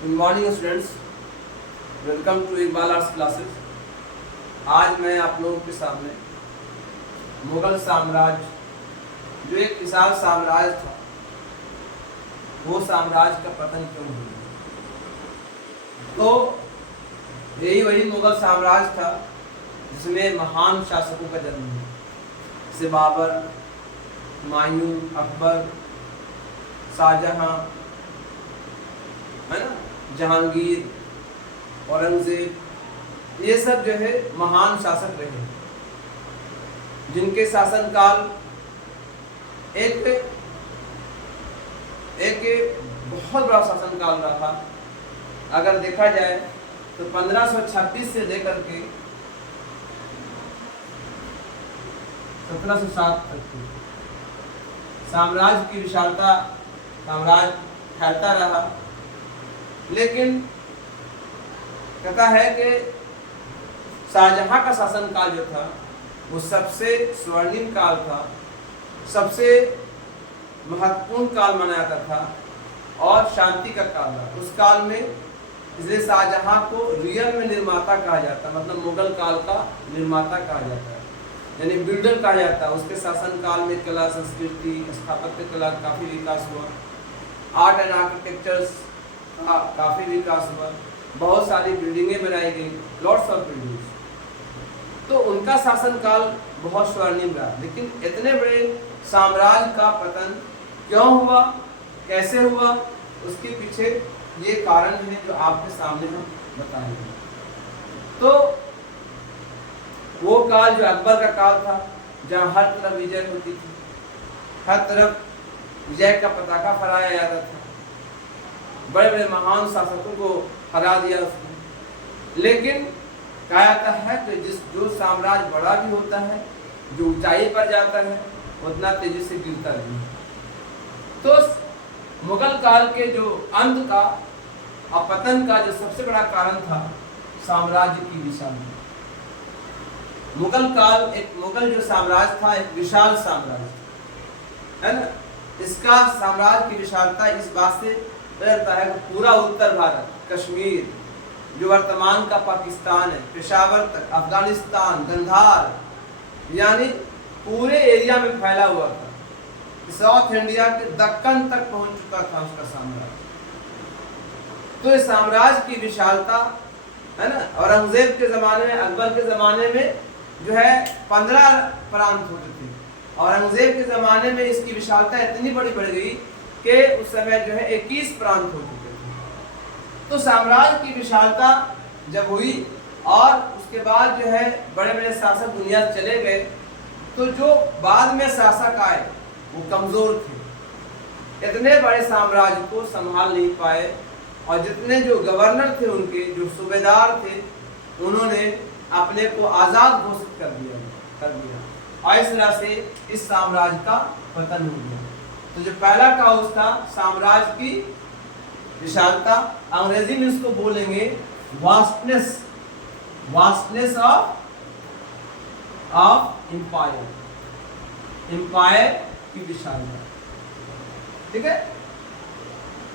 Good morning students, welcome to Iqbal arts classes. आज मैं आप लोगों के सामने मुगल साम्राज्य, जो एक विशाल साम्राज्य था, वो साम्राज्य का पतन क्यों हुआ। तो यही वही मुगल साम्राज्य था जिसमें महान शासकों का जन्म हुआ, जैसे बाबर, हुमायूं, अकबर, शाहजहां, है ना, जहांगीर, औरंगजेब, ये सब जो है महान शासक रहे, जिनके शासनकाल एक बहुत बड़ा शासनकाल रहा था। अगर देखा जाए तो 1536 से लेकर के 1707 तक की साम्राज्य की विशालता, साम्राज्य फैलता रहा। लेकिन कहता है कि शाहजहां का शासनकाल जो था वो सबसे स्वर्णिम काल था, सबसे महत्वपूर्ण काल माना जाता था और शांति का काल था उस काल में। इसलिए शाहजहां को रियल में निर्माता कहा जाता, मतलब मुगल काल का निर्माता कहा जाता है, यानी बिल्डर कहा जाता है। उसके शासनकाल में कला, संस्कृति, स्थापत्य कला काफ़ी विकास हुआ, आर्ट एंड आर्किटेक्चर्स का काफ़ी विकास हुआ, बहुत सारी बिल्डिंगें बनाई गई, लॉट्स ऑफ बिल्डिंग्स। तो उनका शासनकाल बहुत स्वर्णिम रहा। लेकिन इतने बड़े साम्राज्य का पतन क्यों हुआ, कैसे हुआ, उसके पीछे ये कारण है जो आपके सामने हम बताएंगे। तो वो काल जो अकबर का काल था, जहाँ हर तरफ विजय होती थी, हर तरफ विजय का पताका फहराया जाता था, बड़े बड़े महान शासकों को हरा दिया उसने। लेकिन कहा जाता है कि जो साम्राज्य बड़ा भी होता है, जो ऊंचाई पर जाता है, उतना तेजी से गिरता नहीं है। तो मुगल काल के जो अंत का और पतन का जो सबसे बड़ा कारण था, साम्राज्य की विशालता। मुगल काल, एक मुगल जो साम्राज्य था, एक विशाल साम्राज्य है ना। इसका साम्राज्य की विशालता इस बात से रहता है कि पूरा उत्तर भारत, कश्मीर जो वर्तमान का पाकिस्तान है, पेशावर तक, अफगानिस्तान, गंधार, यानी पूरे एरिया में फैला हुआ था। साउथ इंडिया के दक्कन तक पहुंच चुका था उसका साम्राज्य। तो इस साम्राज्य की विशालता है ना, औरंगजेब के जमाने में, अकबर के जमाने में जो है 15 प्रांत होते थे। औरंगजेब के जमाने में इसकी विशालता इतनी बड़ी बढ़ गई कि उस समय जो है 21 प्रांत हो चुके थे। तो साम्राज्य की विशालता जब हुई और उसके बाद जो है बड़े बड़े शासक दुनिया से चले गए, तो जो बाद में शासक आए वो कमजोर थे, इतने बड़े साम्राज्य को संभाल नहीं पाए, और जितने जो गवर्नर थे, उनके जो सूबेदार थे, उन्होंने अपने को आजाद घोषित कर दिया और इस तरह से इस साम्राज्य का पतन हो गया। तो जो पहला काउज था साम्राज्य की विशालता, अंग्रेजी में इसको बोलेंगे वास्टनेस ऑफ एम्पायर, एम्पायर की विशालता। ठीक है।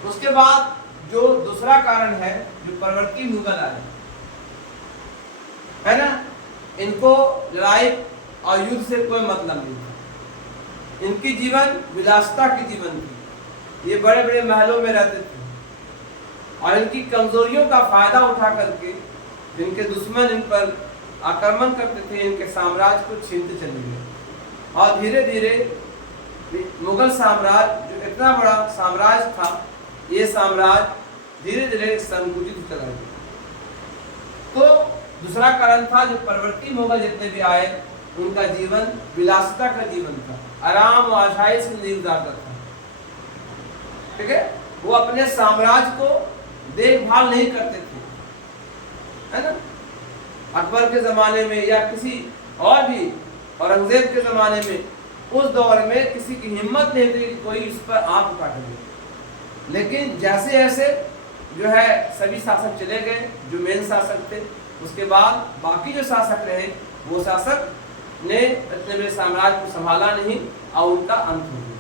उसके बाद जो दूसरा कारण है, जो परवर्ती मुगल आए, है ना, इनको लड़ाई और युद्ध से कोई मतलब नहीं था। इनकी जीवन विलासिता की जीवन थी। ये बड़े बड़े महलों में रहते थे और इनकी कमजोरियों का फायदा उठा करके जिनके दुश्मन इन पर आक्रमण करते थे, इनके साम्राज्य को छीनते चले गए। और धीरे धीरे मुगल साम्राज्य, जो इतना बड़ा साम्राज्य था, ये साम्राज्य धीरे धीरे संकुचित चला गया। तो दूसरा कारण था, जो परवर्ती मुगल जितने भी आए, उनका जीवन विलासिता का जीवन था, आराम और आसानी से नहीं गुजारता था। ठीक है। वो अपने साम्राज्य को देखभाल नहीं करते थे, है ना। अकबर के जमाने में या किसी और भी, औरंगजेब के जमाने में, उस दौर में किसी की हिम्मत नहीं थी कि कोई इस पर आंख उठा कर। लेकिन जैसे जैसे जो है सभी शासक चले गए, जो मेन शासक थे, उसके बाद बाकी जो शासक रहे, वो शासक ने इतने बड़े साम्राज्य को संभाला नहीं और उनका अंत हो गया।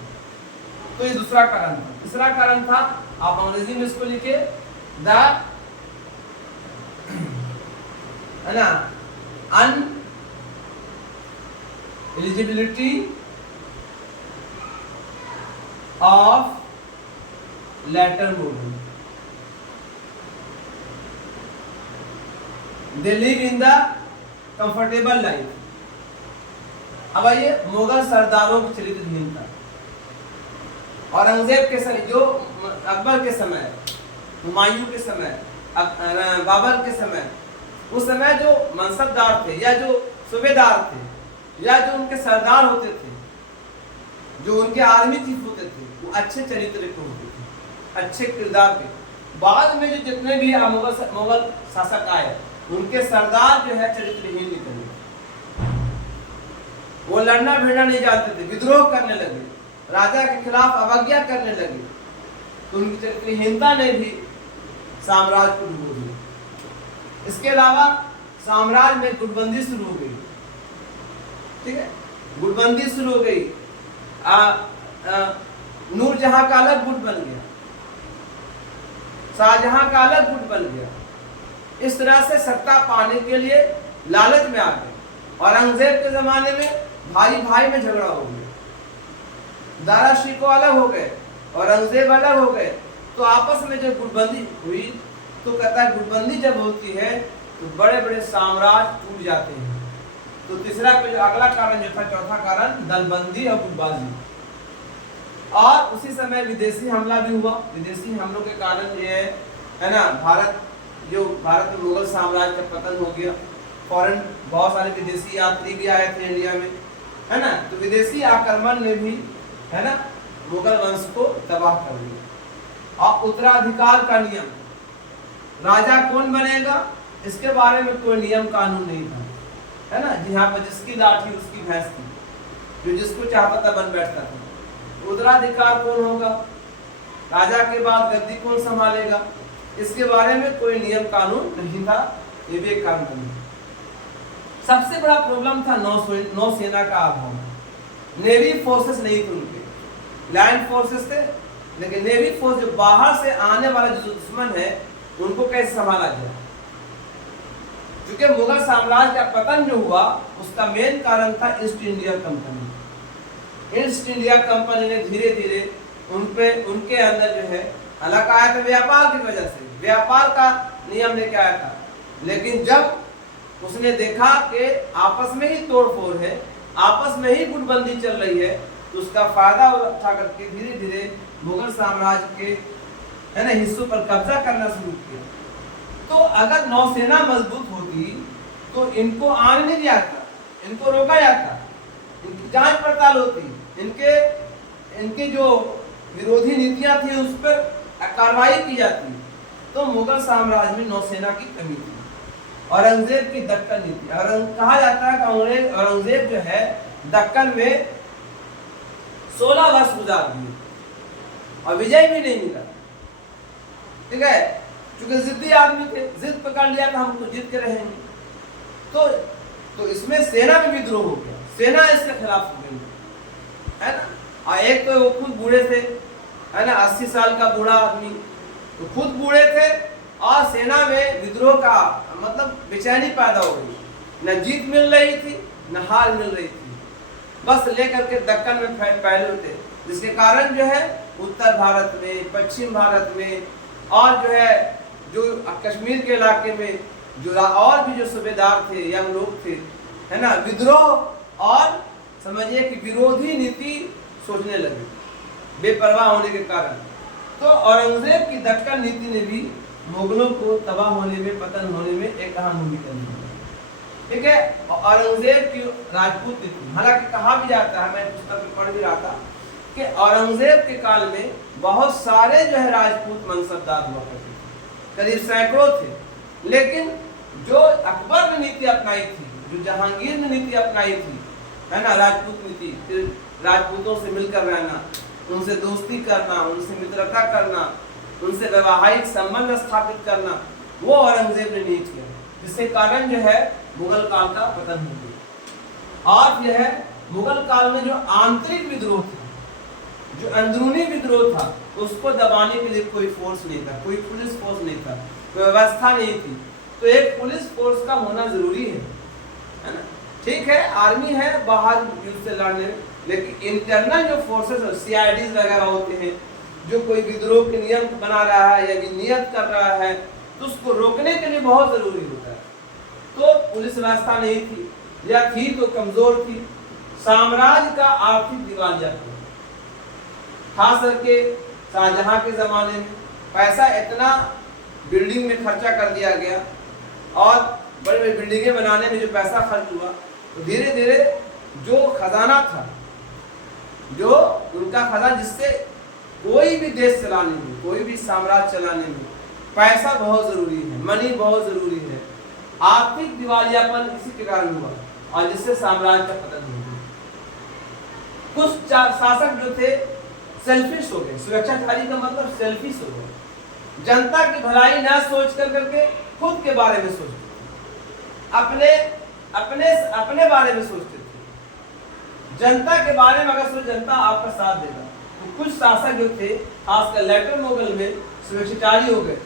तो ये दूसरा कारण था। तीसरा कारण था, आप अंग्रेजी में इसको लिखे द है ना ineligibility of later movement, they live in the comfortable life. अब आइए मुगल सरदारों की चरित्रहीनता। औरंगजेब के समय, जो अकबर के समय, हुमायूं के समय, बाबर के समय, उस समय जो मनसबदार थे या जो सूबेदार थे या जो उनके सरदार होते थे, जो उनके आर्मी चीफ होते थे, वो अच्छे चरित्र के होते थे, अच्छे किरदार के। बाद में जो जितने भी मुगल शासक आए, उनके सरदार जो है चरित्रहीन निकले। वो लड़ना भिड़ना नहीं जानते थे, विद्रोह करने लगे, राजा के खिलाफ अवज्ञा करने लगे, तो उनकी चरित्रहीनता ने भी साम्राज्य को डुबो दिया। इसके अलावा साम्राज्य में गुटबंदी शुरू हो गई, ठीक है, गुटबंदी शुरू हो गई। नूरजहां का अलग गुट बन गया, शाहजहां का अलग गुट बन गया। इस तरह से सत्ता पाने के लिए लालच में आ गए। औरंगजेब के जमाने में भाई भाई में झगड़ा हो गया, दारा शिकोह अलग हो गए, औरंगजेब अलग हो गए, तो आपस में जब गुटबंदी हुई तो कहता है गुटबंदी जब होती है तो बड़े बड़े साम्राज्य टूट जाते हैं। तो तीसरा जो अगला कारण जो था, चौथा कारण दलबंदी और गुटबाजी। और उसी समय विदेशी हमला भी हुआ। विदेशी हमलों के कारण ये है ना भारत में मुगल साम्राज्य का पतन हो गया। फॉरेन बहुत सारे विदेशी यात्री भी आए थे इंडिया में, है ना, तो विदेशी आक्रमण ने भी है ना मुगल वंश को तबाह कर दिया। और उत्तराधिकार का नियम, राजा कौन बनेगा इसके बारे में कोई नियम कानून नहीं था, है ना, जहाँ पर जिसकी लाठी उसकी भैंस थी, जो जिसको चाहता था बन बैठता था। उत्तराधिकार कौन होगा, राजा के बाद गद्दी कौन संभालेगा, इसके बारे में कोई नियम कानून नहीं था। ये भी एक कारण बना। सबसे बड़ा प्रॉब्लम था नौसेना का अभाव। नेवी फोर्सेस नहीं थे उनके, लैंड फोर्सेस थे, लेकिन नेवी फोर्स जो बाहर से आने वाला जो दुश्मन है उनको कैसे संभाला जाए। क्योंकि मुगल साम्राज्य का पतन जो हुआ उसका मेन कारण था east India company. East India company ने धीरे धीरे उनके अंदर जो है अलग आया था, व्यापार की वजह से, व्यापार का नियम लेके आया था। लेकिन जब उसने देखा कि आपस में ही तोड़फोड़ है, आपस में ही गुटबंदी चल रही है, तो उसका फायदा उठा करके धीरे धीरे मुगल साम्राज्य के है ना हिस्सों पर कब्जा करना शुरू किया। तो अगर नौसेना मजबूत होती तो इनको आने नहीं दिया था, इनको रोका जाता, इनकी जांच पड़ताल होती, इनके जो विरोधी नीतियां थी उस पर कार्रवाई की जाती। तो मुगल साम्राज्य में नौसेना की कमी थी। औरंगजेब की दक्कन नीति, कहा जाता है कि औरंगजेब जो है दक्कन में 16 वर्ष गुजार दिए और विजय भी नहीं मिला, ठीक है, क्योंकि जिद्दी आदमी थे, जिद पकड़ लिया था हम तो जीत के रहेंगे। तो इसमें सेना में विद्रोह हो गया, सेना इसके खिलाफ हो गई, है ना। और एक तो वो खुद बूढ़े थे, है ना, 80 साल का बूढ़ा आदमी, तो खुद बूढ़े थे और सेना में विद्रोह का मतलब बेचैनी पैदा हो गई, न जीत मिल रही थी न हार मिल रही थी, बस लेकर के दक्कन में फैले थे, जिसके कारण जो है उत्तर भारत में, पश्चिम भारत में और जो है जो कश्मीर के इलाके में जो और भी जो सूबेदार थे या लोग थे, है ना, विद्रोह और समझिए कि विरोधी नीति सोचने लगे बेपरवाह होने के कारण। तो औरंगजेब की दक्कन नीति ने भी मुगलों को तबाह होने में, पतन होने में एक अहम भूमिका निभाई, ठीक है। औरंगजेब की राजपूत नीति, हालांकि कहा भी जाता है, मैं पुस्तक में पढ़ भी रहा था कि औरंगजेब के काल में बहुत सारे जो है राजपूत मनसबदार हुआ करते थे, करीब सैकड़ों थे। लेकिन जो अकबर ने नीति अपनाई थी, जो जहांगीर ने नीति अपनाई थी, है ना, राजपूत नीति, राजपूतों से मिलकर रहना, उनसे दोस्ती करना, उनसे मित्रता करना, उनसे वैवाहिक संबंध स्थापित करना, वो औरंगजेब ने नहीं किया, जिसके कारण जो है मुगल काल का पतन हो गया। और यह है मुगल काल में जो आंतरिक विद्रोह था, जो अंदरूनी विद्रोह था, उसको दबाने के लिए कोई फोर्स नहीं था, कोई पुलिस फोर्स नहीं था, कोई व्यवस्था नहीं थी। तो एक पुलिस फोर्स का होना जरूरी है ना। ठीक है, आर्मी है बाहर युद्ध से लड़ने, लेकिन इंटरनल जो फोर्सेस है, CIDs वगैरह होते हैं, जो कोई विद्रोह के नियम बना रहा है या नियत कर रहा है, तो उसको रोकने के लिए बहुत जरूरी होता है। तो पुलिस व्यवस्था नहीं थी, या थी तो कमजोर थी। साम्राज्य का आर्थिक दिवालियापन, खास करके शाहजहां के जमाने में पैसा इतना बिल्डिंग में खर्चा कर दिया गया, और बड़ी बड़ी बिल्डिंगें बनाने में जो पैसा खर्च हुआ, तो धीरे धीरे जो खजाना था, जो उनका खजाना, जिससे कोई भी देश चलाने में, कोई भी साम्राज्य चलाने में पैसा बहुत जरूरी है, मनी बहुत जरूरी है। आर्थिक दिवालियापन इसी के कारण हुआ, और जिससे साम्राज्य का पतन हो गया। कुछ शासक जो थे सेल्फिश हो गए, स्वेच्छाचारी का मतलब सेल्फिश हो गए, जनता की भलाई ना सोच कर करके खुद के बारे में सोचते थे, अपने अपने अपने बारे में सोचते थे। जनता के बारे में अगर सोच, जनता आपका साथ देगा। तो कुछ शासक जो थे, खासकर लेटर मुगल में, स्वेच्छाचारी हो गए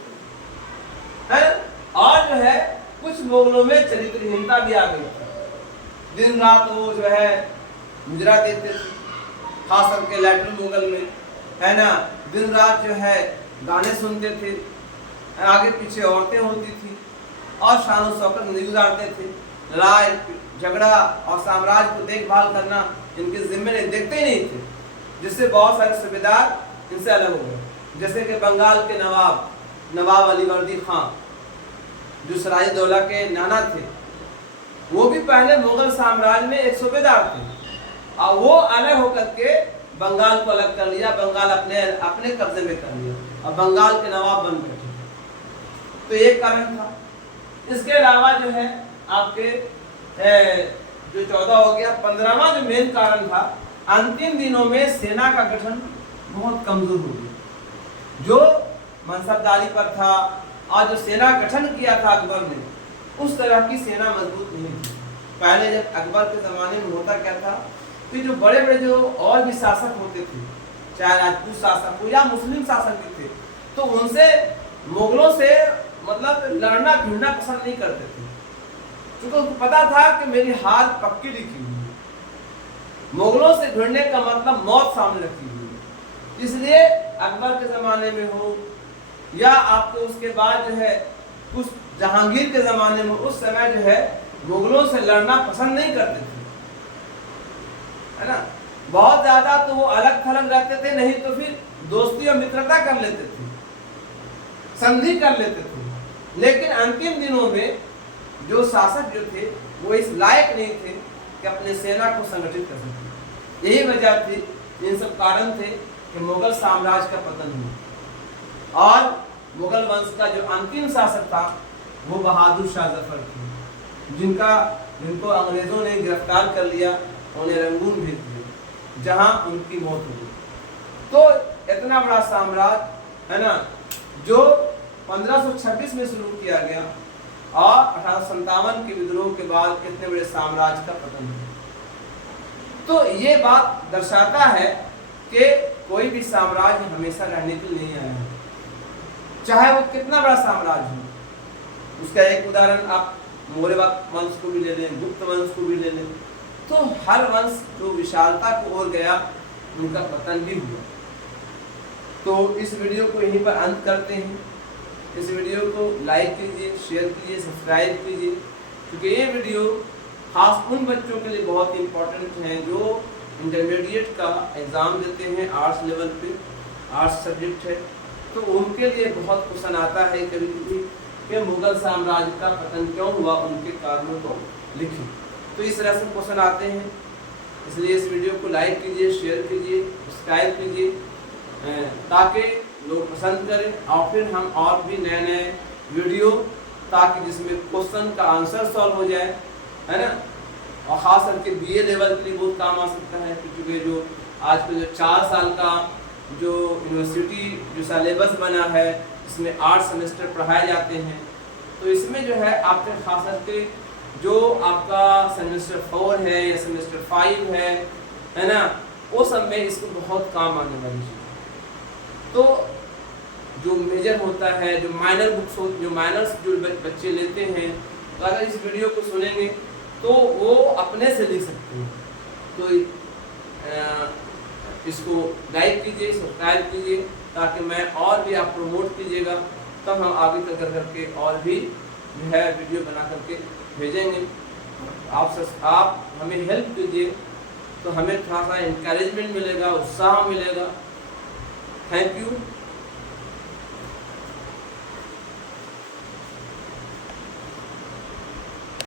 हैं, और जो है कुछ मुगलों में चरित्रहीनता भी आ गई। दिन रात वो जो है मुजरा देते थे, खास करके लेटर मुगल में, है ना। दिन रात जो है गाने सुनते थे, आगे पीछे औरतें होती थी, और शान शौकत जिंदगी गुजारते थे। लड़ाई झगड़ा और साम्राज्य को देखभाल करना इनके जिम्मे नहीं, देखते ही नहीं थे, जिससे बहुत सारे सूबेदार इनसे अलग हो गए। जैसे कि बंगाल के नवाब अलीवर्दी खान, जो सराय दौला के नाना थे, वो भी पहले मुगल साम्राज्य में एक सूबेदार थे, और वो अलग होकर के बंगाल को अलग कर लिया, बंगाल अपने कब्जे में कर लिया, और बंगाल के नवाब बन बैठे। तो एक कारण था। इसके अलावा जो है आपके जो 14 हो गया, 15वां जो मेन कारण था, अंतिम दिनों में सेना का गठन बहुत कमजोर हो गया। जो मनसबदारी पर था और जो सेना गठन किया था अकबर ने, उस तरह की सेना मजबूत नहीं थी। पहले जब अकबर के जमाने में होता क्या था कि जो बड़े बड़े जो और भी शासक होते थे, चाहे राजपूत शासक हो या मुस्लिम शासक भी थे, तो उनसे मुगलों से मतलब लड़ना भिड़ना पसंद नहीं करते थे, क्योंकि उनको पता था कि मेरी हार पक्की लिखी हुई है, मुगलों से भिड़ने का मतलब मौत सामने रखी हुई है। इसलिए अकबर के जमाने में हो या आपको उसके बाद जो है कुछ जहांगीर के जमाने में, उस समय जो है मुगलों से लड़ना पसंद नहीं करते थे, है ना। बहुत ज्यादा तो वो अलग थलग रहते थे, नहीं तो फिर दोस्ती और मित्रता कर लेते थे, संधि कर लेते थे। लेकिन अंतिम दिनों में जो शासक जो थे वो इस लायक नहीं थे कि अपने सेना को संगठित कर सके। यही वजह थी, इन सब कारण थे कि मुगल साम्राज्य का पतन हुआ। और मुगल वंश का जो अंतिम शासक था वो बहादुर शाह जफर थे, जिनको अंग्रेजों ने गिरफ्तार कर लिया, उन्हें रंगून भेज दिया, जहां उनकी मौत हो गई। तो इतना बड़ा साम्राज्य, है ना, जो 1526 में शुरू किया गया और 1857 के विद्रोह के बाद इतने बड़े साम्राज्य का पतन हुआ। तो ये बात दर्शाता है कि कोई भी साम्राज्य हमेशा रहने के लिए नहीं आया है, चाहे वो कितना बड़ा साम्राज्य हो। उसका एक उदाहरण आप मौर्य वंश को भी ले लें, गुप्त वंश को भी ले लें, तो हर वंश जो विशालता की ओर गया उनका पतन भी हुआ। तो इस वीडियो को यहीं पर अंत करते हैं। इस वीडियो को लाइक कीजिए, शेयर कीजिए, सब्सक्राइब कीजिए, क्योंकि ये वीडियो खास उन बच्चों के लिए बहुत इंपॉर्टेंट है जो इंटरमीडिएट का एग्ज़ाम देते हैं, आर्ट्स लेवल पे, आर्ट्स सब्जेक्ट है, तो उनके लिए बहुत क्वेश्चन आता है कभी कभी कि मुगल साम्राज्य का पतन क्यों हुआ, उनके कारणों को लिखें। तो इस तरह से क्वेश्चन आते हैं, इसलिए इस वीडियो को लाइक कीजिए, शेयर कीजिए, सब्सक्राइब कीजिए, ताकि लोग पसंद करें, और फिर हम और भी नए नए वीडियो, ताकि जिसमें क्वेश्चन का आंसर सॉल्व हो जाए, है ना। और ख़ास करके BA लेवल के लिए बहुत काम आ सकता है, क्योंकि जो आज के जो 4 साल का जो यूनिवर्सिटी जो सिलेबस बना है, इसमें 8 सेमेस्टर पढ़ाए जाते हैं, तो इसमें जो है आपके खास करके जो आपका सेमेस्टर 4 है या सेमेस्टर 5 है ना, वो सब में इसको बहुत काम आने वाली चीज़। तो जो मेजर होता है, जो माइनर बुक्स हो, जो माइनर्स जो बच्चे लेते हैं, तो अगर इस वीडियो को सुनेंगे तो वो अपने से लिख सकते हैं। तो इसको लाइक कीजिए, सब्सक्राइब कीजिए, ताकि मैं और भी आप प्रमोट कीजिएगा, तब हम आगे कर करके और भी जो है वीडियो बना करके भेजेंगे। आप हमें हेल्प कीजिए, तो हमें थोड़ा सा इंकरेजमेंट मिलेगा, उत्साह मिलेगा। Thank you.